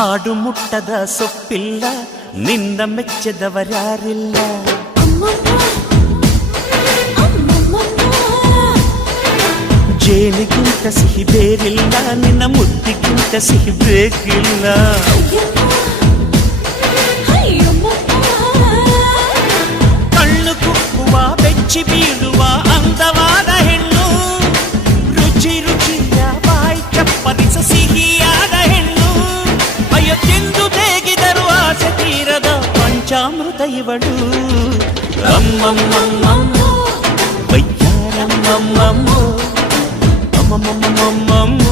ಆಡು ಮುಟ್ಟದ ಸೊಪ್ಪಿಲ್ಲ ನಿನ್ನ ಮೆಚ್ಚದವರ್ಯಾರಿಲ್ಲ ಜೇನಿಗಿಂತ ಸಿಹಿ ಬೇರಿಲ್ಲ ನಿನ್ನ ಮುದ್ದಿಗಿಂತ ಸಿಹಿ ಬೇಕಿಲ್ಲ ಕಣ್ಣು ಕುಕ್ಕುವ ಬೆಚ್ಚಿ ಬೀಳುವ పంచామృత ఇవడు వయ్యారమ్మమ్మమ్మో అమ్మమ్మమ్మమ్మో